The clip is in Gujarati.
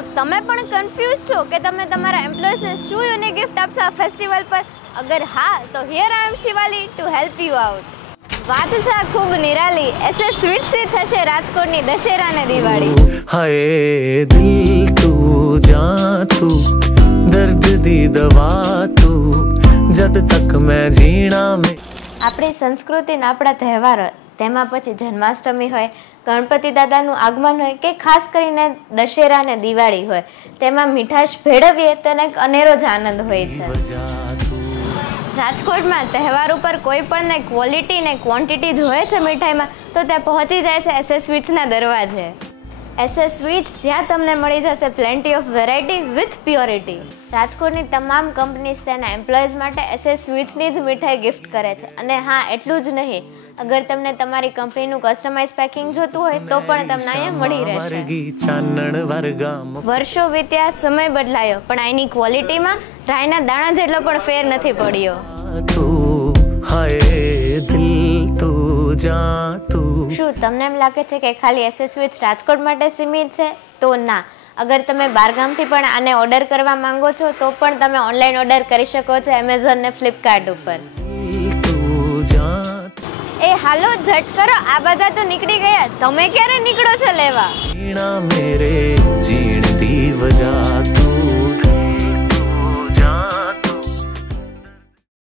શું તમે પણ કન્ફ્યુઝ છો કે તમે તમારા એમ્પ્લોયીઝને શું યુનિક ગિફ્ટ આપશો આ ફેસ્ટિવલ પર? અગર હા તો here I am Shivali to help you out. વાત છે ખૂબ નિરાલી. એસએસ સ્વીટ્સથી થશે રાજકોટની દશેરા ને દિવાળી. હાય દિલ તું જા તું દર્દ દી દવા તું જદ તક મેં જીણા મેં. આપણી સંસ્કૃતિના આપણા તહેવારો, તેમાં પછી જન્માષ્ટમી હોય, ગણપતિ દાદાનું આગમન હોય કે ખાસ કરીને દશેરા ને દિવાળી હોય, તેમાં મીઠાશ ભેળવીએ તો એક અનેરો જ આનંદ હોય છે. રાજકોટમાં તહેવાર ઉપર કોઈ પણ ને ક્વોલિટી ને ક્વોન્ટિટી જોઈએ છે મીઠાઈમાં તો ત્યાં પહોંચી જાય છે એસએસ સ્વીટ્સના દરવાજે. એસએસ સ્વીટ્સ, જ્યાં તમને મળી જશે plenty of variety with purity. રાજકોટની તમામ કંપનીઝ તેના એમ્પ્લોઈઝ માટે એસએસ સ્વીટ્સની જ મીઠાઈ ગિફ્ટ કરે છે. અને હા, એટલું જ નહીં, અગર તમને તમારી કંપનીનું કસ્ટમાઇઝ પેકિંગ જોતું હોય તો પણ તમને અહીંયા મળી રહેશે. વર્ષો વીત્યા, સમય બદલાયો, પણ અહીંની ક્વોલિટીમાં રાઈના દાણા જેટલો પણ ફેર નથી પડ્યો. શું તમને એમ લાગે છે કે ખાલી એસએસ સ્વીટ્સ રાજકોટ માટે સીમિત છે? તો ના. અગર તમે બહારગામથી પણ આને ઓર્ડર કરવા માંગો છો તો પણ તમે ઓનલાઈન ઓર્ડર કરી શકો છો એમેઝોન ને ફ્લિપકાર્ટ ઉપર. એ હાલો ઝટ કરો, આ બધા તો નીકળી ગયા, તમે ક્યારે નીકળો છો લેવા?